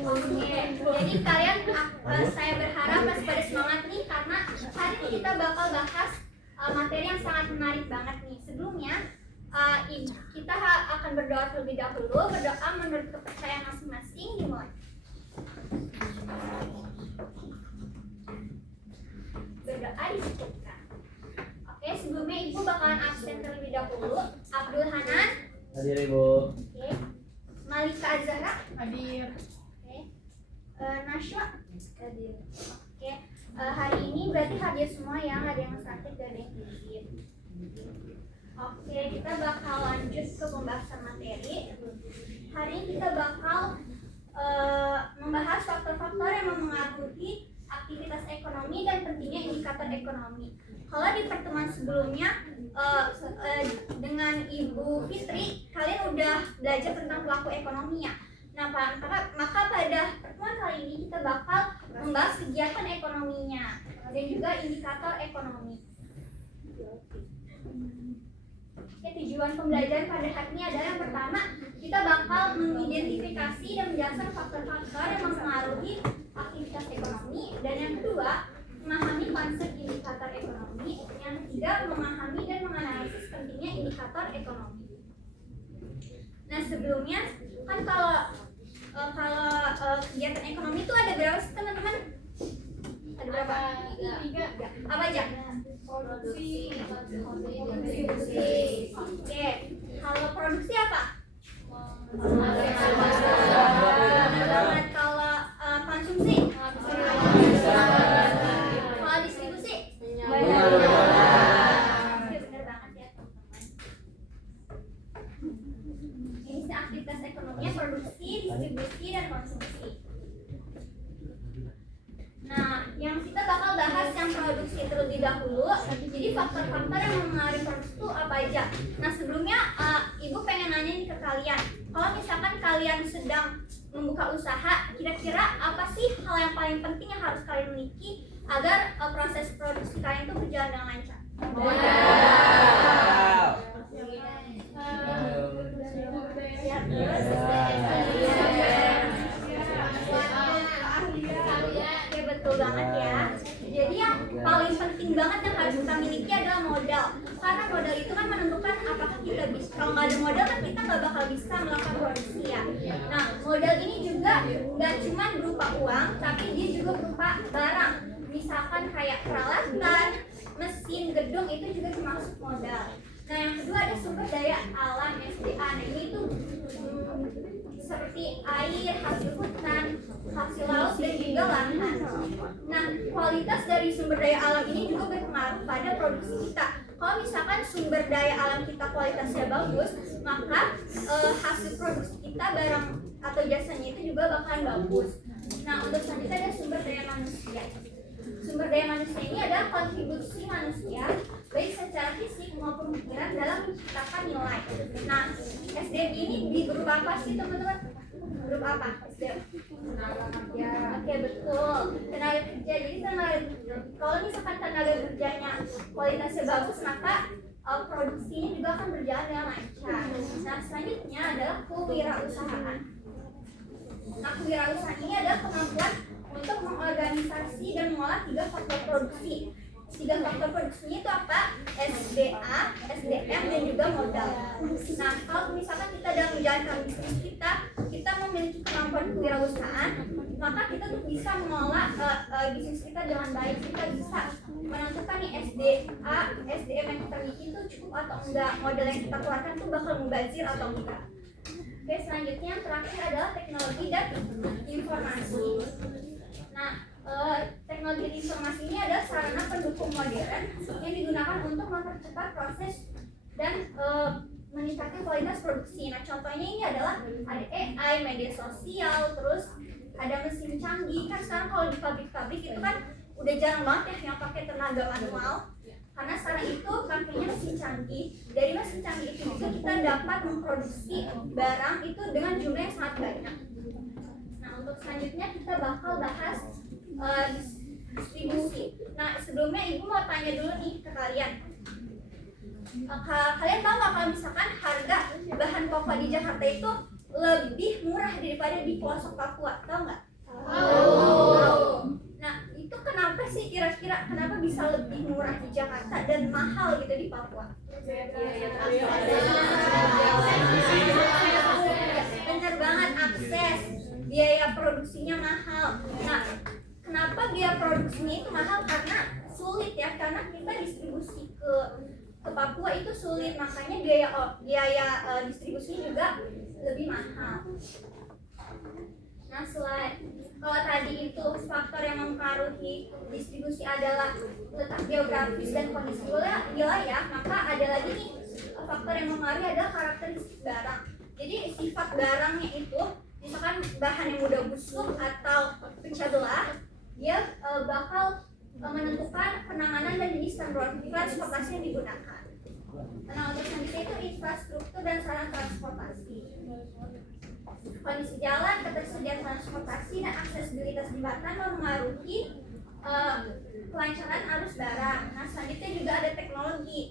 Oke, jadi kalian saya berharap masih pada semangat nih karena hari ini kita bakal bahas materi yang sangat menarik banget nih. Sebelumnya kita akan berdoa terlebih dahulu, berdoa menurut kepercayaan masing-masing. Dimulai. Berdoa dicukupkan. Oke, sebelumnya Ibu bakalan absen terlebih dahulu. Abdul Hanan. Hadir Ibu. Oke. Malika Azhara. Hadir. Oke. Nashwa. Hadir. Oke. Hari ini berarti hadir semua ya, nggak ada yang sakit, nggak ada yang sakit. Oke, kita bakal lanjut ke pembahasan materi. Hari ini kita bakal membahas faktor-faktor yang mempengaruhi aktivitas ekonomi dan pentingnya indikator ekonomi. Kalau di pertemuan sebelumnya dengan Ibu Fitri, kalian udah belajar tentang pelaku ekonomi ya. Nah, maka pada pertemuan kali ini kita bakal membahas kegiatan ekonominya dan juga indikator ekonomi. Oke, tujuan pembelajaran pada hari ini adalah yang pertama, kita bakal mengidentifikasi dan menjelaskan faktor-faktor yang mempengaruhi aktivitas ekonomi, dan yang kedua, memahami konsep indikator ekonomi, yang ketiga, memahami dan menganalisis pentingnya indikator ekonomi. Nah, sebelumnya kan kalau kegiatan ekonomi itu ada berapa sih teman-teman? Ada berapa? Tiga. Apa aja? Produksi. Oke. Kalau produksi apa? Kalau konsumsi? Kalau distribusi? Benar banget ya teman-teman. Ini aktivitas ekonominya produksi, distribusi, dan konsumsi. Nah, yang kita bakal bahas yang produksi terlebih dahulu. Jadi faktor-faktor yang mempengaruhi produksi itu apa aja? Nah, sebelumnya Ibu pengen nanya nih ke kalian. Kalau misalkan kalian sedang membuka usaha, kira-kira apa sih hal yang paling penting yang harus kalian miliki agar proses produksi kalian itu berjalan dengan lancar? Betul banget ya. Jadi yang paling penting banget yang harus kita miliki adalah modal. Karena modal itu kan menentukan apakah kita bisa. Kalau nggak ada modal kan kita nggak bakal bisa melakukan produksi ya. Nah, modal ini juga nggak cuma berupa uang, tapi dia juga berupa barang. Misalkan kayak peralatan, mesin, gedung itu juga termasuk modal. Nah, yang kedua ada sumber daya alam SDA. Nah, ini tuh seperti air, hasil hutan, hasil laut, dan juga lahan. Nah, kualitas dari sumber daya alam ini juga berpengaruh pada produksi kita. Kalau misalkan sumber daya alam kita kualitasnya bagus, maka hasil produksi kita, barang atau jasanya itu juga bakalan bagus. Nah, untuk selanjutnya ada sumber daya manusia. Sumber daya manusia ini adalah kontribusi manusia baik secara fisik maupun pikiran dalam menciptakan nilai. Nah, SDM ini di grup apa sih teman-teman? Grup apa? SDM? Tenaga kerja. Oke, betul. Tenaga kerja. Jadi kalau misalkan tenaga kerjanya kualitasnya bagus, maka produksinya juga akan berjalan dengan lancar. Nah, selanjutnya adalah kewirausahaan. Nah, kewirausahaan ini adalah kemampuan untuk mengorganisasi dan mengolah tiga faktor produksi. Tiga faktor produksinya itu apa? SDA, SDM, dan juga modal. Nah, kalau misalkan kita dalam menjalankan bisnis kita memiliki kemampuan kewirausahaan, maka kita tuh bisa mengolah bisnis kita dengan baik. Kita bisa menentukan nih SDA, SDM yang kita miliki itu cukup atau enggak, modal yang kita keluarkan tuh bakal membazir atau enggak. Oke, selanjutnya yang terakhir adalah teknologi dan informasi. Nah, teknologi dan informasi ini adalah sarana pendukung modern yang digunakan untuk mempercepat proses dan meningkatkan kualitas produksi. Nah, contohnya ini adalah ada AI, media sosial, terus ada mesin canggih. Kan sekarang kalau di pabrik-pabrik itu kan udah jarang banget ya yang pakai tenaga manual. Karena sekarang itu pakainya mesin canggih. Dari mesin canggih itu juga kita dapat memproduksi barang itu dengan jumlah yang sangat banyak. Nah, untuk selanjutnya kita bakal bahas distribusi. Nah, sebelumnya Ibu mau tanya dulu nih ke kalian. Kalian tahu nggak kalau misalkan harga bahan pokok di Jakarta itu lebih murah daripada di pelosok Papua, tahu nggak? Tahu. Nah, itu kenapa sih kira-kira kenapa bisa lebih murah di Jakarta dan mahal gitu di Papua? Bener banget, akses, biaya produksinya mahal. Nah, kenapa biaya produksinya itu mahal? Karena sulit ya, karena kita distribusi ke Papua itu sulit, makanya biaya distribusi juga lebih mahal. Nah, kalau tadi itu faktor yang mempengaruhi distribusi adalah letak geografis dan kondisi wilayah, maka ada lagi nih faktor yang mempengaruhi adalah karakteristik barang. Jadi sifat barangnya itu, misalkan bahan yang mudah busuk atau pecah belah, dia bakal menentukan penanganan dan jenis transportasi yang digunakan. Nah, untuk selanjutnya itu infrastruktur dan sarana transportasi. Kondisi jalan, ketersediaan transportasi, dan aksesibilitas jembatan mempengaruhi kelancaran arus barang. Nah, selanjutnya juga ada teknologi.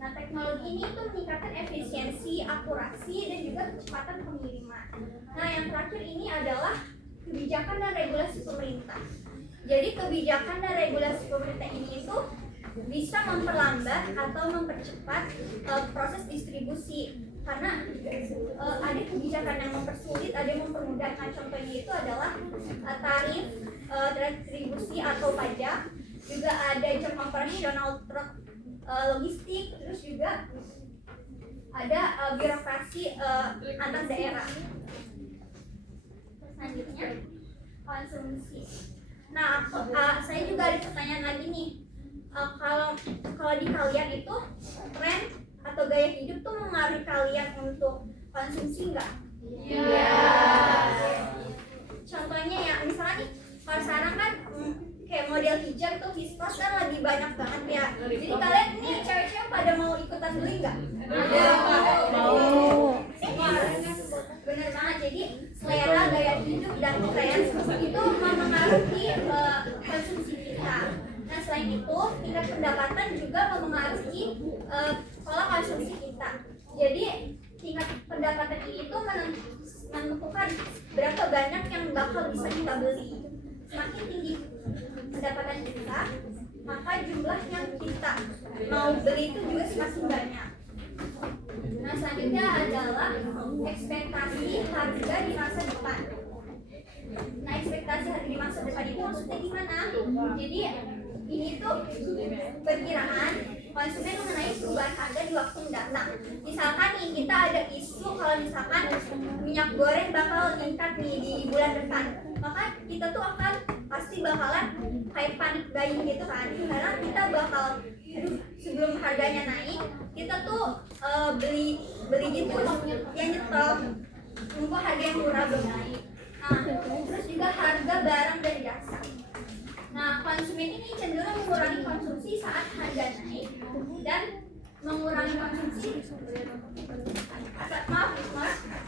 Nah, teknologi ini itu meningkatkan efisiensi, akurasi, dan juga kecepatan pengiriman. Nah, yang terakhir ini adalah kebijakan dan regulasi pemerintah. Jadi kebijakan dan regulasi pemerintah ini itu bisa memperlambat atau mempercepat proses distribusi, karena ada kebijakan yang mempersulit, ada yang mempermudah. Nah, contohnya itu adalah tarif distribusi atau pajak, juga ada jam operasional truk logistik, terus juga ada birokrasi antar daerah. Selanjutnya konsumsi. Nah, saya juga ada pertanyaan lagi nih. Kalau di kalian itu tren atau gaya hidup tuh mengaruhi kalian untuk konsumsi nggak? Iya. Contohnya ya, misalnya nih, kalau sekarang kan kayak model hijab tuh vispas kan lagi banyak banget ya. Jadi kalian nih cewek-cewek pada mau ikutan beli nggak? Mau. Bener banget. Jadi selera, gaya hidup, dan tren itu mempengaruhi konsumsi kita. Nah, selain itu tingkat pendapatan juga mempengaruhi pola konsumsi kita. Jadi tingkat pendapatan ini itu menentukan berapa banyak yang bakal bisa kita beli. Semakin tinggi pendapatan kita, maka jumlah yang kita mau beli itu juga semakin banyak. Nah, selanjutnya adalah ekspektasi harga di masa depan. Nah, ekspektasi harga di masa depan itu maksudnya gimana? Jadi ini tuh perkiraan konsumen mengenai perubahan harga di waktu mendatang. Misalkan nih kita ada isu kalau misalkan minyak goreng bakal meningkat nih di bulan depan, maka kita tuh akan pasti bakalan kayak panik buying gitu kan, karena kita bakal sebelum harganya naik kita tuh beli gitu yang nyetok nunggu harga yang murah belum naik. Nah, terus juga harga barang dan jasa. Nah, konsumen ini cenderung mengurangi konsumsi saat harga naik dan mengurangi konsumsi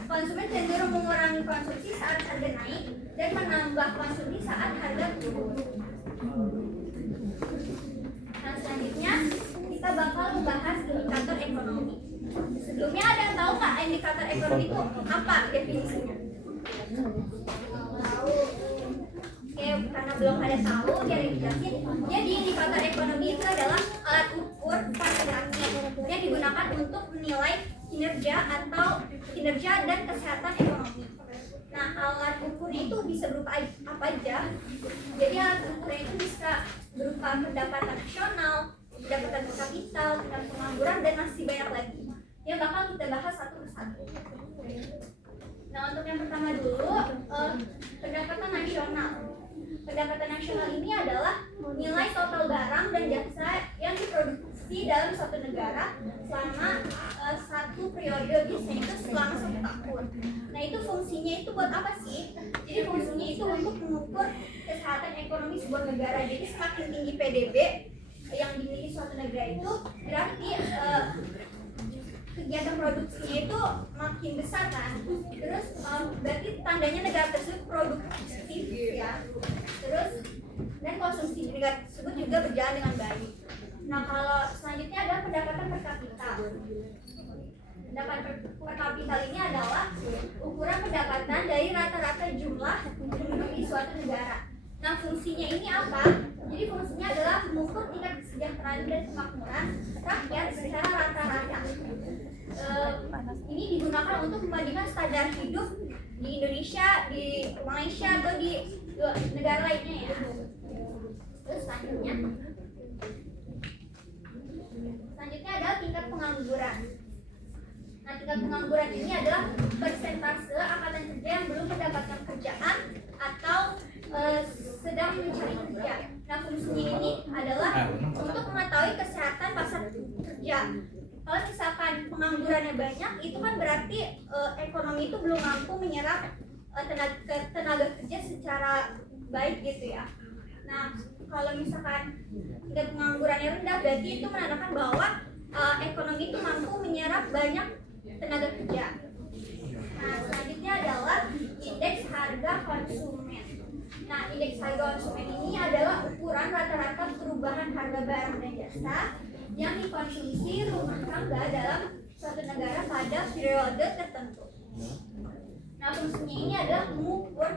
konsumen cenderung mengurangi konsumsi saat harga naik dan menambah konsumsi saat harga turun. Nah, selanjutnya kita bakal membahas indikator ekonomi. Sebelumnya ada yang tahu nggak indikator ekonomi itu apa definisinya? Oke, karena belum ada tahu, jadi dijelasin. Jadi indikator ekonomi itu adalah alat ukur kuantitatif yang digunakan untuk menilai kinerja dan kesehatan ekonomi. Nah, alat ukurnya itu bisa berupa apa aja. Jadi alat ukurnya itu bisa berupa pendapatan nasional, pendapatan per kapital, tingkat pengangguran, dan masih banyak lagi yang bakal kita bahas satu persatu. Nah, untuk yang pertama dulu, pendapatan nasional. Pendapatan nasional ini adalah nilai total barang dan jasa yang diproduksi dalam suatu negara selama satu periode, biasanya itu selama 1 tahun. Nah, itu fungsinya itu buat apa sih? Jadi fungsinya itu untuk mengukur kesehatan ekonomi sebuah negara. Jadi semakin tinggi PDB yang dimiliki suatu negara itu berarti kegiatan produksinya itu makin besar kan, terus berarti tandanya negara tersebut produktif ya, terus dan konsumsi negara tersebut juga berjalan dengan baik. Nah, kalau selanjutnya adalah pendapatan per kapita. per kapita ini adalah ukuran pendapatan dari rata-rata jumlah penduduk di suatu negara. Nah, fungsinya ini apa? Jadi fungsinya adalah mengukur tingkat kesejahteraan dan kemakmuran rakyat secara rata-rata. Ini digunakan untuk membandingkan standar hidup di Indonesia, di Malaysia, atau di negara lainnya ya. Terus selanjutnya adalah tingkat pengangguran. Nah, tingkat pengangguran ini adalah persentase angkatan kerja yang belum mendapatkan kerjaan atau sedang mencari kerja. Nah, fungsinya ini adalah untuk mengetahui kesehatan pasar kerja. Kalau misalkan penganggurannya banyak, itu kan berarti ekonomi itu belum mampu menyerap tenaga kerja secara baik gitu ya. Nah, kalau misalkan tingkat penganggurannya rendah, berarti itu menandakan bahwa ekonomi itu mampu menyerap banyak tenaga kerja. Nah, selanjutnya adalah indeks harga konsumen. Nah, indeks harga konsumen ini adalah ukuran rata-rata perubahan harga barang dan jasa yang dikonsumsi rumah tangga dalam suatu negara pada periode tertentu. Nah, fungsinya ini adalah mengukur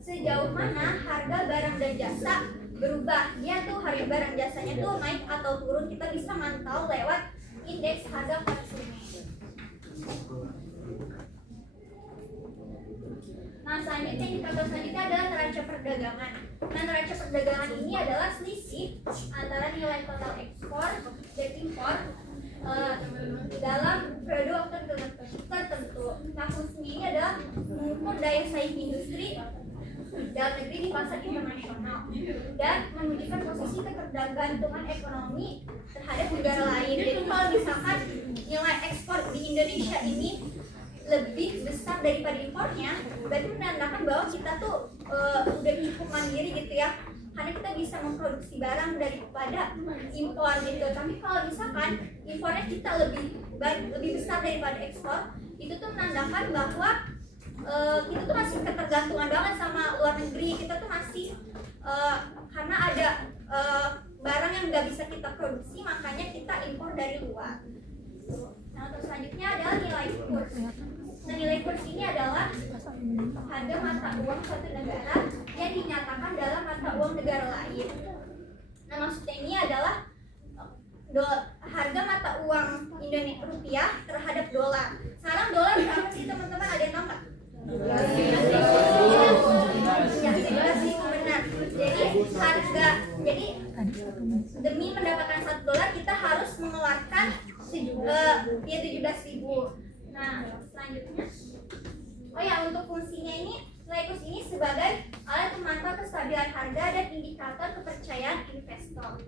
sejauh mana harga barang dan jasa berubah. Dia tuh harga barang jasanya tuh naik atau turun, kita bisa mantau lewat indeks harga konsumen. Nah, selanjutnya indikator selanjutnya adalah neraca perdagangan. Nah, neraca perdagangan ini adalah selisih antara nilai total ekspor dan impor dalam periode waktu tertentu. Nah, fungsinya ini adalah mengukur daya saing industri dalam negeri di pasar internasional dan menunjukkan posisi ketergantungan ekonomi terhadap negara lain. Jadi kalau misalkan nilai ekspor di Indonesia ini lebih besar daripada impornya, berarti menandakan bahwa kita tuh udah cukup mandiri gitu ya, karena kita bisa memproduksi barang daripada impor gitu. Tapi kalau misalkan impornya kita lebih besar daripada ekspor, itu tuh menandakan bahwa kita tuh masih ketergantungan banget sama luar negeri. Kita tuh masih karena ada barang yang nggak bisa kita produksi, makanya kita impor dari luar. Nah, terus selanjutnya adalah nilai kurs. Nah, nilai kurs ini adalah harga mata uang suatu negara yang dinyatakan dalam mata uang negara lain. Nah, maksudnya ini adalah harga mata uang Indonesia rupiah terhadap dolar. Sekarang dolar berapa sih teman-teman? Ada yang tahu nggak? Benar. Jadi demi mendapatkan $1 kita harus mengeluarkan $17.000. Nah, selanjutnya, untuk fungsinya ini, nilai kurs ini sebagai alat pemantau kestabilan harga dan indikator kepercayaan investor.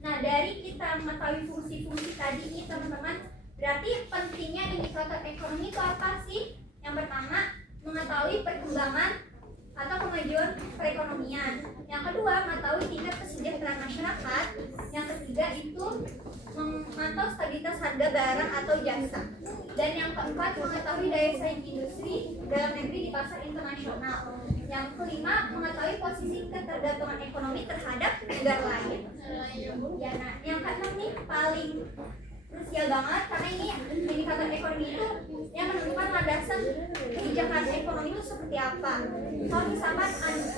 Nah, dari kita mengetahui fungsi-fungsi tadi ini teman-teman, berarti pentingnya indikator ekonomi itu apa sih? Yang pertama, mengetahui perkembangan atau kemajuan perekonomian. Yang kedua, mengetahui tingkat kesejahteraan masyarakat. Yang ketiga itu memantau stabilitas harga barang atau jasa. Dan yang keempat, mengetahui daya saing industri dalam negeri di pasar internasional. Yang kelima, mengetahui posisi ketergantungan ekonomi terhadap negara lain. Ya, nah, yang keenam nih paling krusial banget, karena ini indikator ekonomi itu yang menentukan landasan kebijakan ekonomi itu seperti apa. Kalau misalkan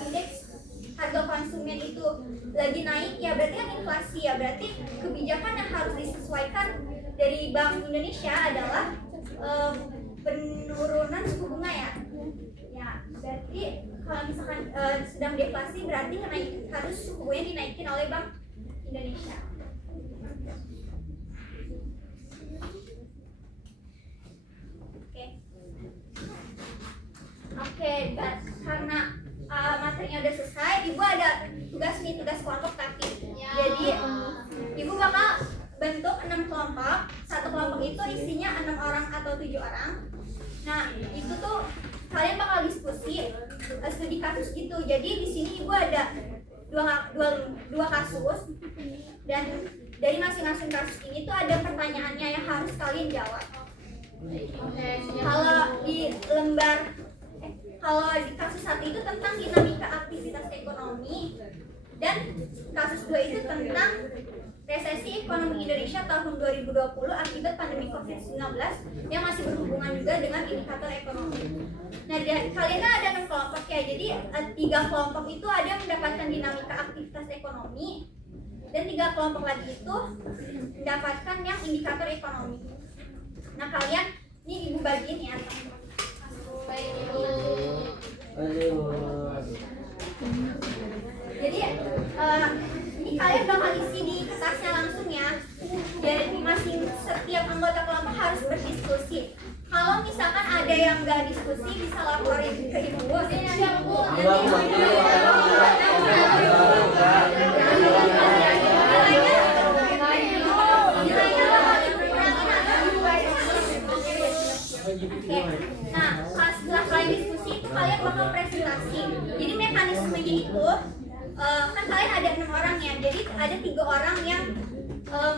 indeks harga konsumen itu lagi naik, ya berarti kan inflasi, ya berarti kebijakan yang harus disesuaikan dari Bank Indonesia adalah penurunan suku bunga ya. Ya, berarti kalau misalkan sedang deflasi, berarti harus suku bunganya dinaikin oleh Bank Indonesia. Oke, karena materinya udah selesai, ibu ada tugas kelompok tapi. Jadi ibu bakal bentuk 6 kelompok. Satu kelompok itu isinya 6 orang atau 7 orang. Nah, itu tuh kalian bakal diskusi studi kasus gitu. Jadi di sini ibu ada dua kasus, dan dari masing-masing kasus ini tuh ada pertanyaannya yang harus kalian jawab. Kalau di kasus 1 itu tentang dinamika aktivitas ekonomi, dan kasus 2 itu tentang resesi ekonomi Indonesia tahun 2020 akibat pandemi COVID-19 yang masih berhubungan juga dengan indikator ekonomi. Nah, kalian kan ada 6 kelompok ya. Jadi 3 kelompok itu ada yang mendapatkan dinamika aktivitas ekonomi dan 3 kelompok lagi itu mendapatkan yang indikator ekonomi. Nah, kalian ini ibu bagiin ya. Jadi ini kalian bakal isi di kertasnya langsung ya. Dari setiap anggota kelompok harus berdiskusi. Kalau misalkan ada yang nggak diskusi bisa laporin ke ibu. Nah, setelah kalian diskusi itu kalian bakal presentasi. Jadi mekanismenya itu kan kalian ada 6 orang ya. Jadi ada 3 orang yang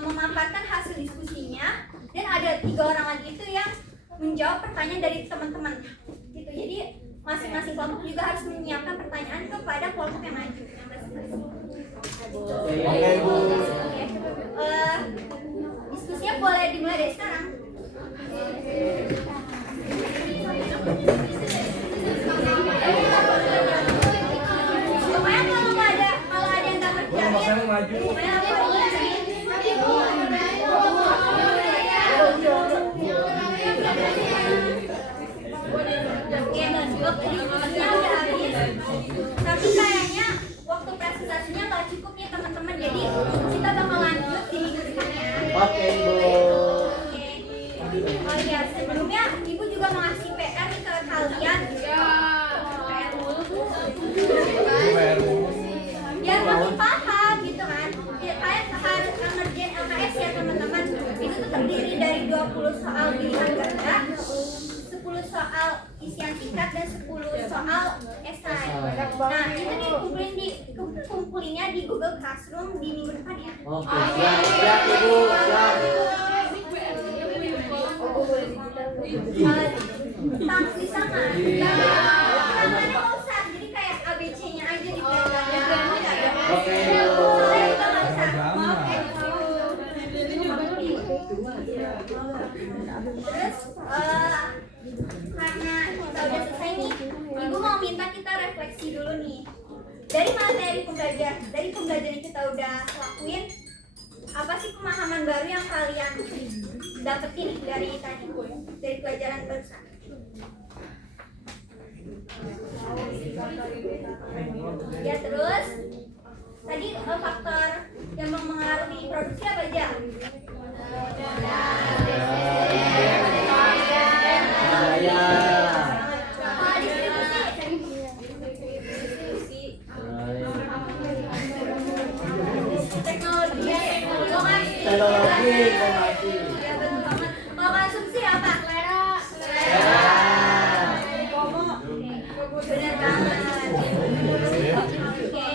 memaparkan hasil diskusinya dan ada 3 orang lagi itu yang menjawab pertanyaan dari teman-teman. Gitu. Jadi masing-masing kelompok juga harus menyiapkan pertanyaan kepada kelompok yang maju. Diskusinya boleh dimulai dari sekarang. Pokoknya kalau ada yang nggak percaya, tapi kayaknya waktu presentasinya nggak cukup nih teman-teman, jadi kita bakal lanjut di minggu depannya. Oke, Bu. Oh iya, sebelumnya ibu juga mau ngasih PR nih ke kalian. Biar makin paham gitu kan. Kalian harus ngerjain LKS ya teman-teman. Itu tuh terdiri dari 20 soal pilihan ganda, 10 soal isian singkat dan 10 soal esai. Nah, itu kumpulinnya di Google Classroom di minggu depan ya. Oke, siap Ibu, siap. Di sana. Namanya nggak usah, jadi kayak ABC-nya aja di belakang. Oke. Terus karena kita udah selesai nih, ibu mau minta kita refleksi dulu nih dari materi pembelajaran yang kita udah lakuin. Apa sih pemahaman baru yang kalian dapetin dari tadi, dari pelajaran barusan? Ya, terus tadi faktor yang mempengaruhi produksi apa aja? Teknologi. Ya, betul banget. Kalau konsumsi apa? Benar banget. Oke,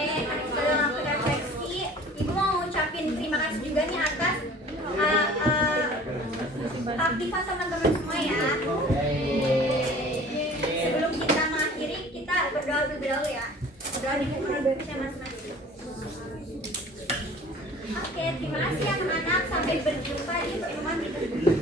setelah aku refleksi, ibu mau ngucapin terima kasih juga nih atas aktifan teman-teman semua ya. Sebelum kita mengakhiri, kita berdoa terlebih dahulu ya. Berdoa di Indonesia masing-masing. Oke, terima kasih anak-anak. Sampai berjumpa di pertemuan berikutnya.